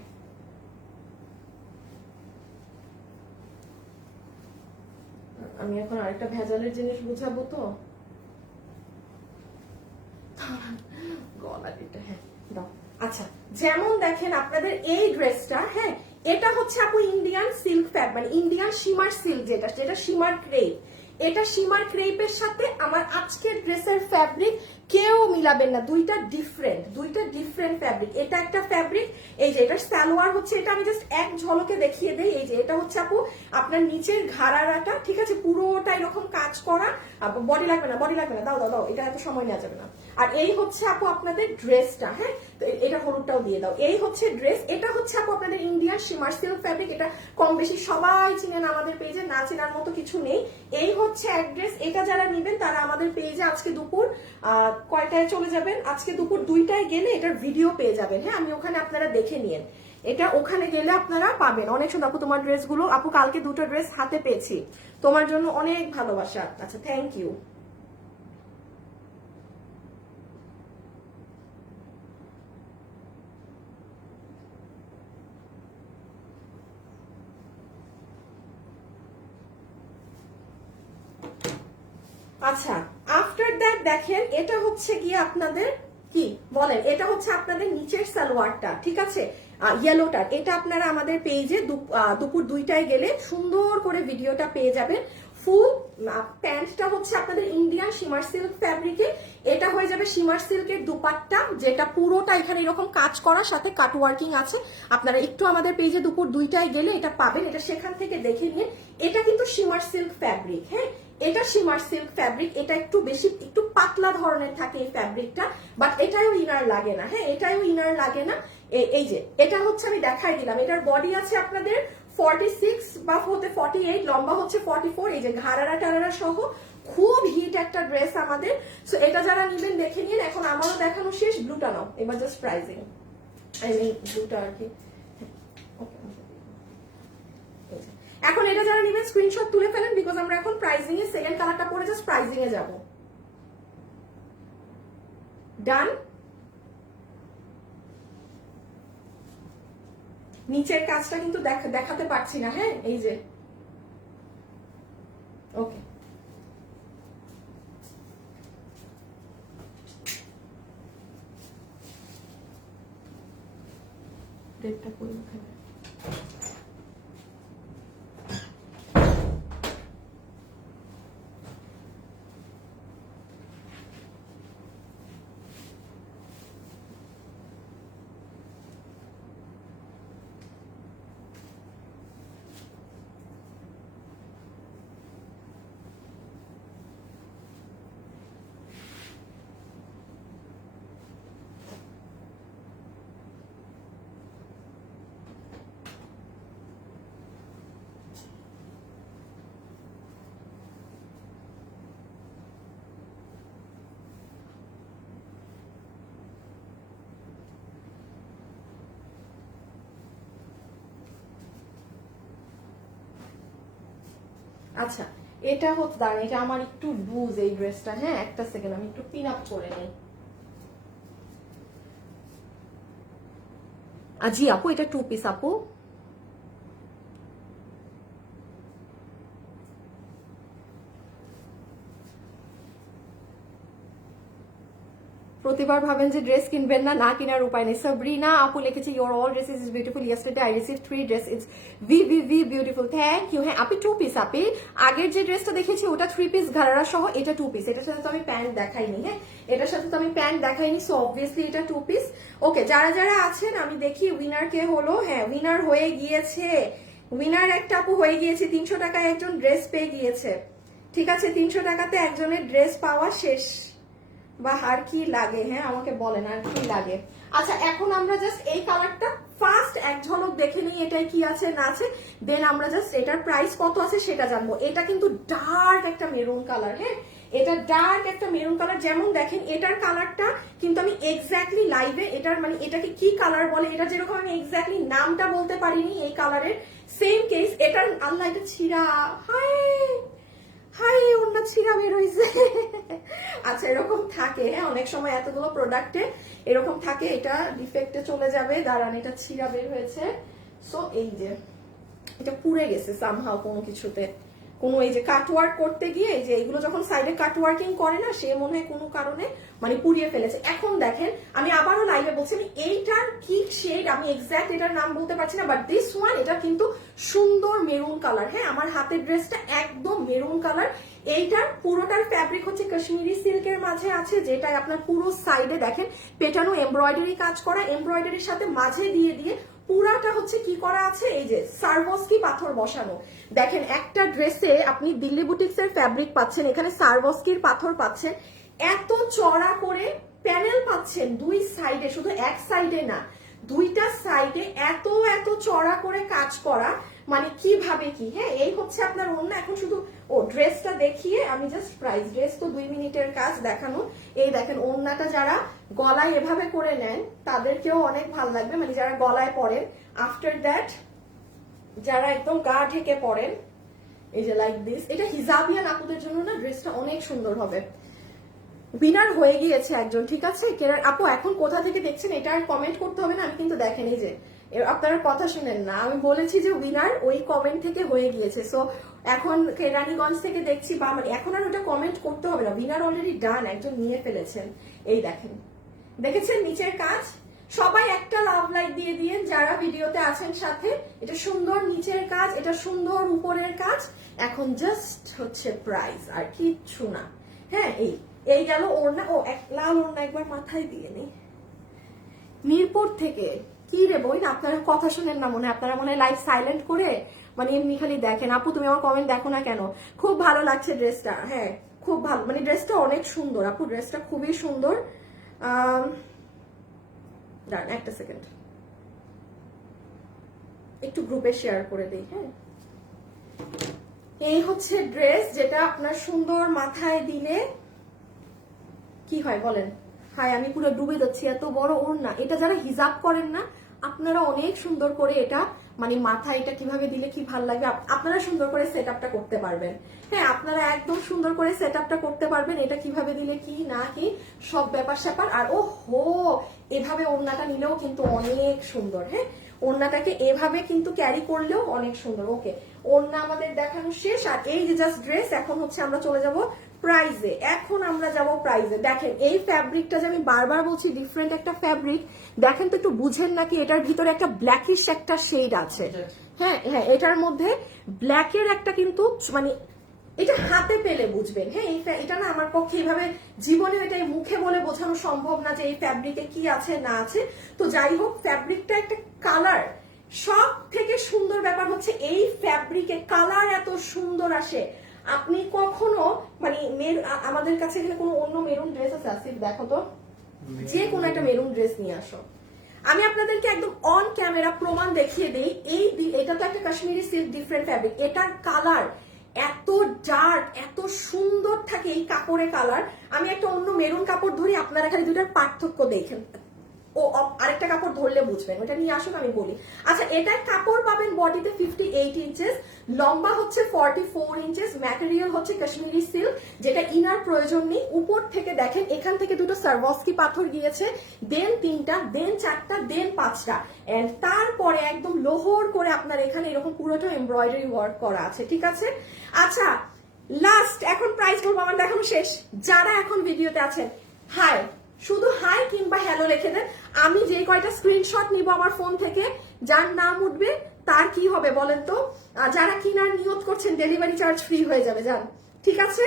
আমি এখন আরেকটা ভেজালের জিনিস বুঝাবো তো, গলা দিতে, হ্যাঁ দাও। আচ্ছা যেমন দেখেন আপনাদের এই ড্রেসটা, হ্যাঁ এটা হচ্ছে আপু ইন্ডিয়ান সিল্ক ফ্যাব, মানে ইন্ডিয়ান শিমার সিল্ক, যেটা শিমার ক্রেপ, এটা শিমার ক্রেপের সাথে আমার আজকের ড্রেসের ফ্যাব্রিক কেউ মিলাবেন না, দুইটা ডিফারেন্ট কটন ফ্যাব্রিক, এটা একটা ফ্যাব্রিক। এই যে এটার সালোয়ার হচ্ছে, এটা আমি জাস্ট এক ঝলকে দেখিয়ে দেই। এই যে এটা হচ্ছে আপু আপনার নিচের ঘাড়ারাটা, ঠিক আছে, পুরোটা এরকম কাজ করা। বডি লাগবে না, বডি লাগবে না, দাও দাও দাও, এটা এত সময় নেওয়া যাবে না। আর এই হচ্ছে আপু আপনাদের ড্রেসটা, হ্যাঁ, তো এটা হলুদটাও দিয়ে দাও। এই হচ্ছে ড্রেস, এটা হচ্ছে আপু আপনাদের ইন্ডিয়ান শিমার সিল্ক ফ্যাব্রিক। এটা কম বেশি সবাই চিনেন আমাদের পেজে, না চেনার মতো কিছু নেই। এই হচ্ছে অ্যাড্রেস, এটা যারা নেবেন তারা আমাদের পেজে আজকে দুপুর কয়টায় চলে যাবেন, আজকে দুপুর 2টায় গেলে এটার ভিডিও পেয়ে যাবেন, হ্যাঁ, আমি ওখানে আপনারা দেখে নিয়েন, এটা ওখানে গেলে আপনারা পাবেন। অনেক সুন্দর আপু তোমার ড্রেসগুলো, আপু কালকে 2টো ড্রেস হাতে পেয়েছি, তোমার জন্য অনেক ভালোবাসা। আচ্ছা, থ্যাংক ইউ। আচ্ছা, আফটার দ্যাট দেখেন এটা হচ্ছে গিয়ে আপনাদের কি বলেন, এটা হচ্ছে আপনাদের নিচের সালোয়ারটা, ঠিক আছে, ইয়েলোটার। এটা আপনারা আমাদের পেজে দুপুর 2টায় গেলে সুন্দর করে ভিডিওটা পেয়ে যাবেন। ফুল প্যান্টটা হচ্ছে আপনাদের ইন্ডিয়ান শিমার সিল্ক ফ্যাব্রিকে, এটা হয়ে যাবে শিমার সিল্কের দুপাট্টা, যেটা পুরোটা এখানে এরকম কাজ করার সাথে কাট ওয়ার্কিং আছে। আপনারা একটু আমাদের পেজে দুপুর 2টায় গেলে এটা পাবেন, এটা সেখান থেকে দেখে নিন। এটা কিন্তু শিমার সিল্ক ফ্যাব্রিক, হ্যাঁ, এটা শিমার সিল্ক ফ্যাব্রিক, এটা একটু বেশি একটু পাতলা ধরনের থাকে এই ফ্যাব্রিকটা, বাট এটাও ইনার লাগে না, হ্যাঁ, এটাও ইনার লাগে না। এই যে এটা হচ্ছে আমি দেখাই দিলাম, এটার বডি আছে আপনাদের 46 বা হতে 48, লম্বা হচ্ছে 44। এই যে ঘাড়ারা টারারা সহ খুব হিট একটা ড্রেস আমাদের। সো এটা যারা নিবেন দেখে নিন। এখন আমারও দেখানো শেষ, ব্লুটা নাও এবার, জাস্ট প্রাইজিং, আই মিন ব্লুটা আর কি। এখন এটা যারা নেবেন স্ক্রিনশট তুলে ফেলেন, বিকজ আমরা এখন প্রাইজিং এ সেকেন্ড কালারটা পরে জাস্ট প্রাইজিং এ যাব। ডান। নিচের কাজটা কিন্তু দেখাতে পারছি না, হ্যাঁ, এই যে ওকে। রেডটা করে ওখানে। আচ্ছা, এটা হচ্ছে দাঁড়ান, এটা আমার একটু লুজ এই ড্রেসটা, হ্যাঁ, একটা সেকেন্ড আমি একটু পিন আপ করে নিই। জি আপু, এটা 2 পিস আপু। প্রতিবার ভাবেন যে ড্রেস কিনবেন না, না কেনার উপায় নেই। সাবরিনা আপু লিখেছে your all dresses is beautiful, yesterday I received 3 dress, it's very beautiful, thank you. হ্যাঁ আপনি 2 পিস, আপনি আগের যে ড্রেসটা দেখেছি ওটা 3 পিস ঘাড়া সহ, এটা 2 পিস। এটার সাথে তো আমি প্যান্ট দেখাইনি, হ্যাঁ, এটার সাথে তো আমি প্যান্ট দেখাইনি, সো অবভিয়াসলি এটা 2 পিস। ওকে, যারা যারা আছেন আমি দেখি উইনার কে হলো। হ্যাঁ, উইনার হয়ে গিয়েছে, উইনার একটা আপু হয়ে গিয়েছে, 300 টাকায় একজন ড্রেস পেয়ে গিয়েছে, ঠিক আছে, 300 টাকাতে একজনের ড্রেস পাওয়া শেষ। বা আর কি লাগে, হ্যাঁ আমাকে বলেন আর কি লাগে। আচ্ছা, এখন আমরা জাস্ট এই কালারটা ফার্স্ট এক ঝলক দেখে নিই এটাই কি আছে না আছে, দেন আমরা জাস্ট এটার প্রাইস কত আছে সেটা জানবো। এটা কিন্তু ডার্ক একটা মেরুন কালার, হ্যাঁ, এটা ডার্ক একটা মেরুন কালার। যেমন দেখেন এটার কালারটা কিন্তু আমি এক্স্যাক্টলি লাইভে এটার মানে এটাকে কি কালার বলে, এটা যেরকম আমি এক্স্যাক্টলি নামটা বলতে পারিনি এই কালারের, সেম কেস এটার। আল্লাহ, এটা ছিঁড়া, হায় হাই, অন্য ছিঁড়া বের হয়েছে। আচ্ছা, এরকম থাকে, হ্যাঁ, অনেক সময় এতগুলো প্রোডাক্টে এরকম থাকে, এটা ডিফেক্টে চলে যাবে। দাঁড়ান, এটা ছিঁড়া বের হয়েছে। সো এই যে এটা পুড়ে গেছে সামহাও কোনো কিছুতে, কোনো এই যে কাটওয়ার্ক করতে গিয়ে, এই যে এগুলো যখন সাইডে কাটওয়ার্কিং করে না, সে মনে হয় কোনো কারণে মানে পুড়িয়ে ফেলেছে। এখন দেখেন আমি আবারও লাইভে বলছি আমি এইটার কি শেড আমি এক্স্যাক্ট এটার নাম বলতে পারছি না, বাট দিস ওয়ান এটা কিন্তু সুন্দর মেরুন কালার। হ্যাঁ, আমার হাতের ড্রেসটা একদম মেরুন কালার। এইটার পুরোটার ফ্যাব্রিক হচ্ছে কাশ্মীরি সিল্কের মাঝে আছে, যেটা আপনার পুরো সাইডে দেখেন পেটানো এমব্রয়ডারি কাজ করা, এমব্রয়ডারির সাথে মাঝে দিয়ে দিয়ে পুরাটা হচ্ছে কি করা আছে, এই যে সারভস্কি পাথর বসানো। দেখেন একটা ড্রেসে আপনি দিল্লি বুটিক্স এর ফ্যাব্রিক পাচ্ছেন, এখানে সারভস্কির পাথর পাচ্ছেন, এত চড়া করে প্যানেল পাচ্ছেন দুই সাইডে, শুধু এক সাইডে না দুইটা সাইডে এত এত চড়া করে কাজ করা, মানে কিভাবে কি। হ্যাঁ, এই হচ্ছে আপনার ওড়না। এখন শুধু ড্রেসটা দেখিয়ে আমি জাস্ট প্রাইস, ড্রেস তো 2 মিনিটের কাজ দেখানো। এই দেখেন ওড়নাটা যারা গলায় এভাবে করে নেন তাদেরকেও অনেক ভালো লাগবে, মানে যারা গলায় পরেন। আফটার দ্যাট যারা একদম গা ঢেকে পরেন, এই যে লাইক দিস, এটা হিজাবিয়ান আপুদের জন্য না ড্রেসটা অনেক সুন্দর হবে। উইনার হয়ে গিয়েছে একজন, ঠিক আছে আপু। এখন কোথা থেকে দেখছেন এটা আর কমেন্ট করতে হবে না, আমি কিন্তু দেখেন এই যে আপনারা কথা শুনেন না, আমি বলেছি যে উইনার ওই কমেন্ট থেকে হয়ে গিয়েছে। সো এখন কেরানীগঞ্জ থেকে দেখছি, বা মানে এখন আর ওটা কমেন্ট করতে হবে না, উইনার অলরেডি ডান, একজন নিয়ে ফেলেছেন। এই দেখেন, দেখেছেন নিচের কাজ, সবাই একটা লাভ লাইক দিয়ে দিয়ে যারা ভিডিওতে আছেন সাথে। এটা সুন্দর নিচের কাজ, এটা সুন্দর উপরের কাজ। এখন জাস্ট হচ্ছে প্রাইস আর কিচ্ছু না। হ্যাঁ, এই গেল ওড়না। লাল ওড়না একবার মাথায় দিয়ে নি। মিরপুর থেকে কি রে বই, আপনারা কথা শুনেন না মনে, আপনারা মনে লাইভ সাইলেন্ট করে মানে এমনি খালি দেখেন। আপু তুমি আমার কমেন্ট দেখো না কেন? খুব ভালো লাগছে ড্রেসটা। হ্যাঁ খুব ভালো, মানে ড্রেসটা অনেক সুন্দর আপু, ড্রেসটা খুবই সুন্দর। দাঁড়ান একটা সেকেন্ড, একটু গ্রুপে শেয়ার করে দিই। হ্যাঁ, এই হচ্ছে ড্রেস, যেটা আপনার সুন্দর মাথায় দিলে কি হয় বলেন? হাই, আমি পুরো ডুবে যাচ্ছি, এত বড় ওড়না। এটা যারা হিজাব করেন না আপনারা অনেক সুন্দর করে এটা মানে মাথায় এটা কিভাবে দিলে কি ভালো লাগবে, আপনারা সুন্দর করে সেট আপটা করতে পারবেন। হ্যাঁ, আপনারা একদম সুন্দর করে সেট আপটা করতে পারবেন, এটা কিভাবে দিলে কি না কি সব ব্যাপার স্যাপার। আর ও হো, এভাবে ওড়নাটা নিলেও কিন্তু অনেক সুন্দর। হ্যাঁ, ওড়নাটাকে এভাবে কিন্তু ক্যারি করলেও অনেক সুন্দর। ওকে, ওড়না আমাদের দেখানো শেষ, আর এই যে জাস্ট ড্রেস। এখন হচ্ছে আমরা চলে যাব প্রাইজে। এখন আমরা যাব প্রাইজে। দেখেন এই ফ্যাব্রিকটা যে আমি বারবার বলছি ডিফারেন্ট একটা ফ্যাব্রিক, দেখেন তো একটু বুঝেন নাকি, এটার ভিতরে একটা ব্ল্যাকিশ একটা শেড আছে। হ্যাঁ হ্যাঁ, এটার মধ্যে ব্ল্যাকের একটা কিন্তু মানে এটা হাতে পেলে বুঝবেন। হ্যাঁ, এটা না আমার পক্ষে এইভাবে জীবনে এটা মুখে বলে বোঝানো সম্ভব না যে এই ফ্যাব্রিকে কি আছে না আছে। তো যাই হোক, ফ্যাব্রিকটা একটা কালার, সব থেকে সুন্দর ব্যাপার হচ্ছে এই ফ্যাব্রিকে কালার এত সুন্দর আসে। আপনি কখনো মানে আমাদের কাছে এখানে কোনো অন্য মেরুন ড্রেস আছে? আসিফ দেখো তো, যে কোনো একটা মেরুন ড্রেস নিয়ে আসো। আমি আপনাদেরকে একদম অন ক্যামেরা প্রমাণ দেখিয়ে দেই। এটা তো একটা কাশ্মীরি সিল্ক ডিফারেন্ট ফ্যাব্রিক, এটার কালার এত ডার্ক, এত সুন্দর থাকে এই কাপড়ের কালার। আমি একটা অন্য মেরুন কাপড় ধরি, আপনারা খালি দুটার পার্থক্য দেখেন। আরেকটা কাপড় ধরলে বুঝবেন, ওটা নিয়ে আসুন আমি বলি। আচ্ছা, এটার কাপড় পাবেন বডিতে 58 ইঞ্চেস, লম্বা হচ্ছে 44 ইঞ্চেস, ম্যাটেরিয়াল হচ্ছে কাশ্মীরি সিল্ক, যেটা ইনার প্রয়োজন নেই। উপর থেকে দেখেন এখান থেকে দুটো সারভস্কি পাথর গিয়েছে, দেন 3টা, দেন 4টা, দেন 5টা, এন্ড তারপরে একদম লোহর করে আপনার এখানে এরকম পুরোটা এমব্রয়ডারি ওয়ার্ক করা আছে। ঠিক আছে, আচ্ছা লাস্ট এখন প্রাইস বলবো, আমার দেখানো শেষ। যারা এখন ভিডিওতে আছেন, হাই, শুধু হাই কিংবা হ্যালো লিখে দেন। আমি যে কয়টা স্ক্রিনশট নিব আমার ফোন থেকে, যার নাম উঠবে তার কি হবে বলেন তো? যারা কিনার নিয়ত করছেন ডেলিভারি চার্জ ফ্রি হয়ে যাবে, যান। ঠিক আছে,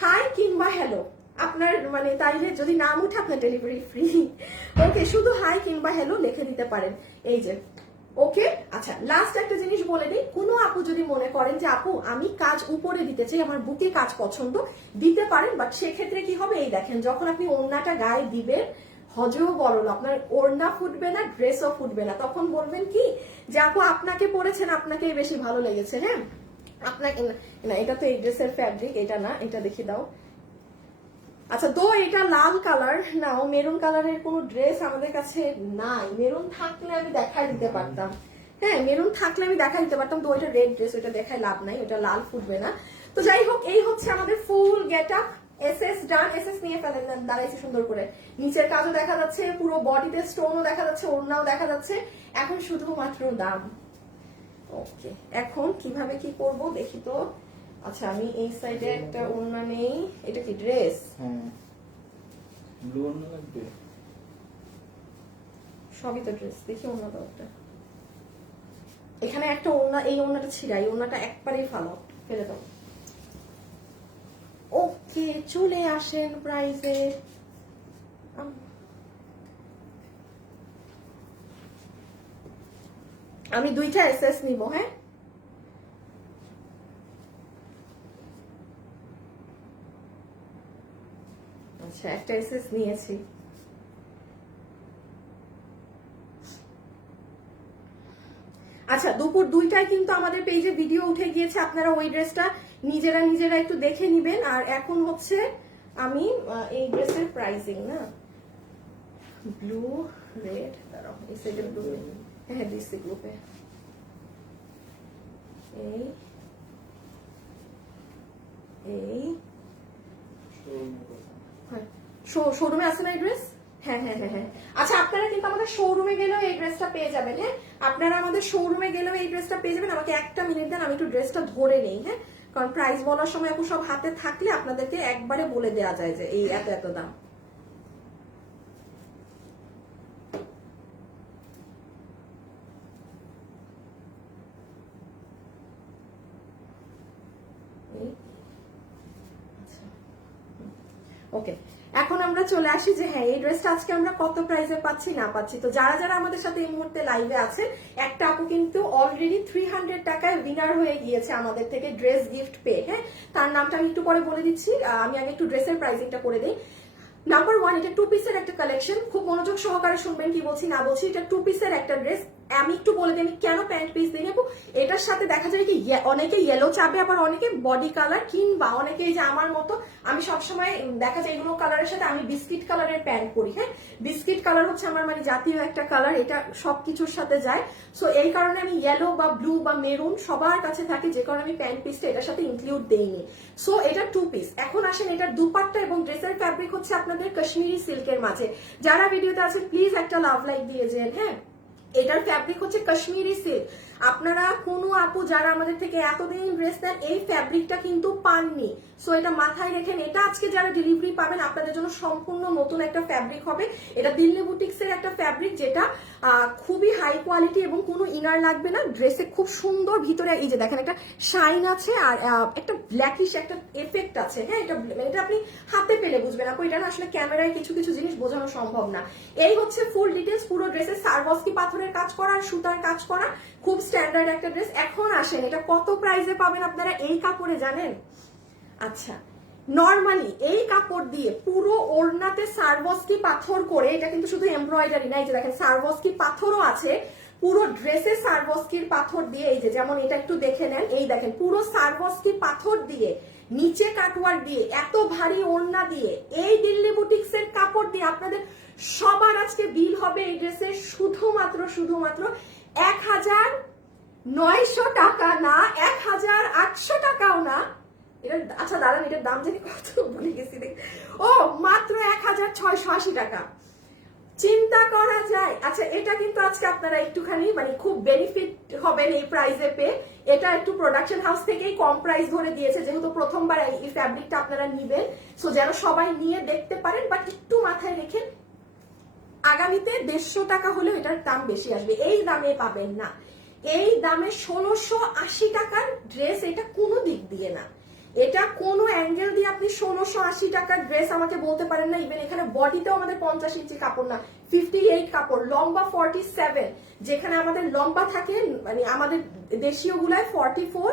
হাই কিংবা হ্যালো, আপনার মানে তাইলে যদি নাম উঠে আপনার ডেলিভারি ফ্রি। ওকে, শুধু হাই কিংবা হ্যালো লিখে দিতে পারেন। এই যে ওকে, আচ্ছা লাস্ট একটা জিনিস বলে দিই, কোনো আপু যদি মনে করেন যে আপু আমি কাজ উপরে দিতে চাই, আমার বুকে কাজ পছন্দ, দিতে পারেন, বাট সেক্ষেত্রে কি হবে, এই দেখেন যখন আপনি ওড়নাটা গায়ে দিবেন, হজেও বড় আপনার ওড়না ফুটবে না, ড্রেসও ফুটবে না। তখন বলবেন কি যে আপু আপনাকে পরেছেন, আপনাকে বেশি ভালো লেগেছে। হ্যাঁ, আপনাকে না, এটা তো এই ড্রেসের ফ্যাব্রিক, এটা না, এটা দেখে দাও। আচ্ছা, তো এটা লাল কালার না, মেরুন কালারের কোনো ড্রেস আমাদের কাছে নাই। মেরুন থাকলে আমি দেখাই দিতে পারতাম। হ্যাঁ, মেরুন থাকলে আমি দেখাই দিতে পারতাম। তো ওইটা রেড ড্রেস, ওইটা দেখায় লাভ নাই, ওটা লাল ফুটবে না। তো যাই হোক, এই হচ্ছে আমাদের ফুল গেট আপ। এসএস ডান, এসএস নিয়ে ফেলেন, দাঁড়াইছে সুন্দর করে, নিচের কাজও দেখা যাচ্ছে, পুরো বডিতে স্টোনও দেখা যাচ্ছে, ওড়নাও দেখা যাচ্ছে। এখন শুধুমাত্র দাম। ওকে, এখন কিভাবে কি করব দেখি তো। আচ্ছা, আমি এই সাইডে একটা ওড়না নেই, এটা কি ড্রেস? ব্লু অন্য লাগবে। সবই তো ড্রেস, দেখি ওড়না দাও একটা। এখানে একটা ওড়না, এই ওড়নাটা ছিঁড়া, এই ওড়নাটা একবারেই ফেলে দাও। ওকে, চলে আসেন প্রাইজে। আমি 2টা এসএস নিব, হ্যাঁ? আচ্ছা, একটা এসএস নিয়েছি। আচ্ছা, দুপুর 2টায় কিন্তু আমাদের পেজে ভিডিও উঠে গিয়েছে, আপনারা ওই ড্রেসটা নিজেরা একটু দেখে নিবেন। আর এখন হচ্ছে আমি এই ড্রেসের প্রাইসিং না, ব্লু রেড, দাঁড়াও এই সাইডে ব্লু, হ্যাঁ দিচ্ছি গ্রুপে। এই এই হ্যাঁ, শোরুমে আছে না এই ড্রেস? হ্যাঁ হ্যাঁ হ্যাঁ হ্যাঁ। আচ্ছা, আপনারা কিন্তু আমাদের শোরুমে গেলেও এই ড্রেসটা পেয়ে যাবেন, হ্যাঁ? আপনারা আমাদের শোরুমে গেলেও এই ড্রেসটা পেয়ে যাবেন। আমাকে একটা মিনিট দেন, আমি একটু ড্রেসটা ধরে নেই, হ্যাঁ? কারণ প্রাইস বলার সময় আপু সব হাতে থাকলে আপনাদেরকে একবারে বলে দেওয়া যায় যে এই এত এত দাম। ওকে, এখন আমরা চলে আসি যে হ্যাঁ এই ড্রেসটা আজকে আমরা কত প্রাইসে পাচ্ছি না পাচ্ছি। তো যারা আমাদের সাথে এই মুহূর্তে লাইভে আছেন, একটা আপু কিন্তু অলরেডি 300 টাকায় উইনার হয়ে গিয়েছে আমাদের থেকে ড্রেস গিফট পেয়ে, হ্যাঁ? তার নামটা আমি একটু পরে বলে দিচ্ছি, আমি আগে একটু ড্রেসের প্রাইসিংটা করে দিই। নাম্বার 1, এটা 2 পিসের একটা কালেকশন, খুব মনোযোগ সহকারে শুনবেন কি বলছি না বলছি। এটা 2 পিসের একটা ড্রেস। আমি একটু বলে দিই আমি কেন প্যান্ট পিস দিই নেবো। এটার সাথে দেখা যায় কি অনেকে ইয়েলো চাবে, আবার অনেকে বডি কালার, কিংবা অনেকে যে আমার মতো, আমি সবসময় দেখা যায় এগুলো কালারের সাথে আমি বিস্কিট কালারের প্যান্ট পরি, হ্যাঁ? বিস্কিট কালার হচ্ছে আমার মানে জাতীয় একটা কালার, এটা সবকিছুর সাথে যায়। সো এই কারণে আমি ইয়েলো বা ব্লু বা মেরুন সবার কাছে থাকি, যে কারণে আমি প্যান্ট পিসটা এটার সাথে ইনক্লুড দেইনি। সো এটা 2 পিস। এখন আসেন এটার দুপাট্টা এবং ড্রেসের ফ্যাব্রিক হচ্ছে আপনাদের কাশ্মীরি সিল্কের মাঝে। যারা ভিডিওতে আছেন প্লিজ একটা লাভ লাইক দিয়ে যান, হ্যাঁ? এটার ফ্যাব্রিক হচ্ছে কাশ্মীরি সিল্ক। আপনারা কোনো আপু যারা আমাদের থেকে এতদিন ড্রেস নেন, এই ফ্যাব্রিকটা কিন্তু পাননি। সো এটা মাথায় রেখেন, এটা আজকে যারা ডেলিভারি পাবেন আপনাদের জন্য সম্পূর্ণ নতুন একটা ফ্যাব্রিক হবে। এটা দিল্লি বুটিক্স এর একটা ফ্যাব্রিক, যেটা খুবই হাই কোয়ালিটি এবং কোনো ইনার লাগবে না। ড্রেসে খুব সুন্দর ভিতরে এই যে দেখেন একটা শাইন আছে, আর একটা ব্ল্যাকিশ একটা এফেক্ট আছে, হ্যাঁ? এটা আপনি হাতে পেলে বুঝবেন আপু, এটা আসলে ক্যামেরায় কিছু জিনিস বোঝানো সম্ভব না। এই হচ্ছে ফুল ডিটেলস, পুরো ড্রেসে সারবস্কি পাথরের কাজ করা, সুতার কাজ করা, খুব স্ট্যান্ডার্ড একটা ড্রেস। এখন আসেন এটা কত প্রাইসে পাবেন আপনারা এই কাপড়ে জানেন? আচ্ছা, নরমালি এই কাপড় দিয়ে পুরো ওড়নাতে সারবস্কি পাথর করে, এটা কিন্তু শুধু এমব্রয়ডারি না, এই যে দেখেন সারবস্কি পাথরও আছে পুরো ড্রেসে, সারবস্কির পাথর দিয়ে, এই যে যেমন এটা একটু দেখে নেন, এই দেখেন পুরো সারবস্কি পাথর দিয়ে, নিচে কাটওয়ার্ক দিয়ে, এত ভারী ওড়না দিয়ে, এই দিল্লি বুটিক্স এর কাপড় দিয়ে আপনাদের সবার আজকে বিল হবে এই ড্রেসের শুধুমাত্র 1900 টাকা না, 1800 টাকাও না। এটা আচ্ছা দাঁড়ান, এটার দাম জানি কত ভুলে গেছি, ও মাত্র 1680 টাকা। চিন্তা করা যায়। আচ্ছা, এটা কিন্তু আজকে আপনারা একটুখানি মানে খুব বেনিফিট হবেন এই প্রাইসে পেয়ে। এটা একটু প্রোডাকশন হাউস থেকেই কম প্রাইস ধরে দিয়েছে, যেহেতু প্রথমবার এই ফ্যাব্রিকটা আপনারা নিবেন, সো যেন সবাই নিয়ে দেখতে পারেন। বাট একটু মাথায় রেখেন, আগামীতে 150 টাকা হলেও এটার দাম বেশি আসবে, এই দামে পাবেন না। এই দামে 1680 টাকার ড্রেস এটা কোনো দিক দিয়ে না, এটা কোনো অ্যাঙ্গেল দিয়ে আপনি 1680 টাকার ড্রেস আমাকে বলতে পারেন না। ইভেন এখানে বডিতেও আমাদের 50 ইঞ্চি কাপড় না, 58 কাপড়, লম্বা 47, যেখানে আমাদের লম্বা থাকে মানে আমাদের দেশীয় গুলায় 44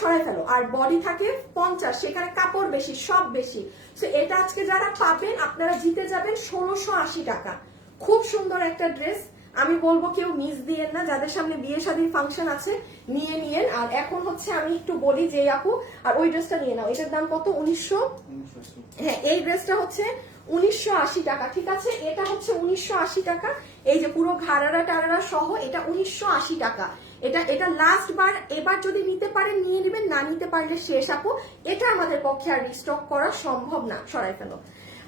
সরাই ফেলো, আর বডি থাকে 50, সেখানে কাপড় বেশি, সব বেশি। তো এটা আজকে যারা পাবেন আপনারা জিতে যাবেন 1680 টাকা। খুব সুন্দর একটা ড্রেস, আমি বলবো কেউ মিস দিয়েন না, যাদের সামনে বিয়ে শাদীর ফাংশন আছে নিয়ে নিয়েন। আর এখন হচ্ছে আমি একটু বলি যে আপু, আর ওই ড্রেসটা নিয়ে নাও, এটার দাম কত? 1900। হ্যাঁ, এই ড্রেসটা হচ্ছে 1980 টাকা, ঠিক আছে? এটা হচ্ছে 1980 টাকা, এই যে পুরো ঘাড়ারা টারারা সহ এটা 1980 টাকা। এটা লাস্ট বার, এবার যদি নিতে পারেন নিয়ে নেবেন, না নিতে পারলে শেষ আপু, এটা আমাদের পক্ষে আর রিস্টক করা সম্ভব না, সরাই ফেলো।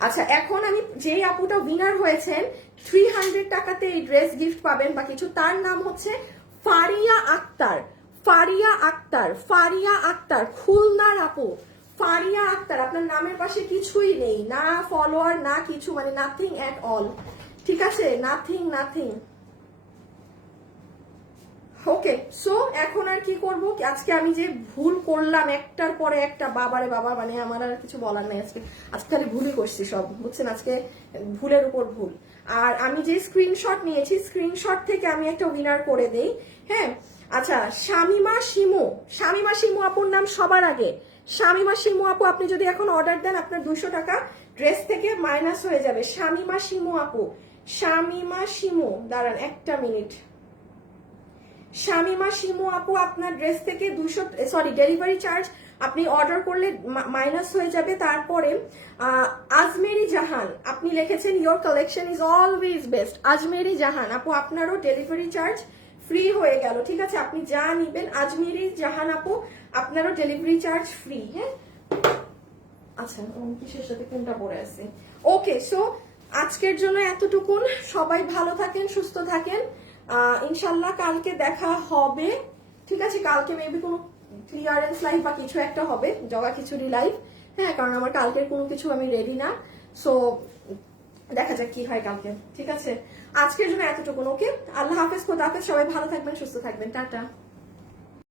আচ্ছা, এখন আমি যেই আপুটা উইনার হয়েছেন 300 টাকাতে এই ড্রেস গিফট পাবেন বা কিছু, তার নাম হচ্ছে ফারিয়া আক্তার। ফারিয়া আক্তার খুলনার আপু। ফারিয়া আক্তার, আপনার নামের পাশে কিছুই নেই, না ফলোয়ার না কিছু, মানে নাথিং এট অল, ঠিক আছে, নাথিং নাথিং। ওকে, সো এখন আর কি করব, আজকে আমি যে ভুল করলাম একটার পরে একটা, বাবারে বাবা, মানে আমার আর কিছু বলার নাই আজকে, আজকে খালি ভুলই করছি সব, বুঝছেন, আজকে ভুলের উপর ভুল। আর আমি যে স্ক্রিনশট নিয়েছি, স্ক্রিনশট থেকে আমি একটা উইনার করে দেই। হ্যাঁ, আচ্ছা, শামিমা শিমু, শামিমা শিমু আপুর নাম সবার আগে। শামিমা শিমু আপু, আপনি যদি এখন অর্ডার দেন আপনার 200 টাকা ড্রেস থেকে মাইনাস হয়ে যাবে। শামিমা শিমু আপু, শামিমা শিমু, দাঁড়ান একটা মিনিট। শামিমা শিমু আপু, আপনার ড্রেস থেকে 200, সরি, ডেলিভারি চার্জ আপনি অর্ডার করলে মাইনাস হয়ে যাবে। তারপরে আজমেরি জাহান, আপনি লিখেছেন your collection is always best. Ajmeri Jahan আপু, আপনারও ডেলিভারি চার্জ ফ্রি হয়ে গেল, ঠিক আছে, আপনি যা নিবেন। আজমেরি জাহান আপু, আপনারও ডেলিভারি চার্জ ফ্রি। হ্যাঁ, আচ্ছা, কিসের সাথে কোনটা পড়ে আছে? ওকে, সো আজকের জন্য এতটুকুন। সবাই ভালো থাকেন, সুস্থ থাকেন, ইনশাল্লাহ কালকে দেখা হবে, ঠিক আছে। কালকে মেবি কোনো ক্লিয়ারেন্স লাইভ বা কিছু একটা হবে, জগা খিচুড়ি লাইভ। হ্যাঁ, কারণ আমার কালকের কোনো কিছু আমি রেডি না, সো দেখা যাক কি হয় কালকে, ঠিক আছে। আজকের জন্য এতটুকুন, ওকে, আল্লাহ হাফেজ, খোদা হাফেজ, সবাই ভালো থাকবেন, সুস্থ থাকবেন, টাটা।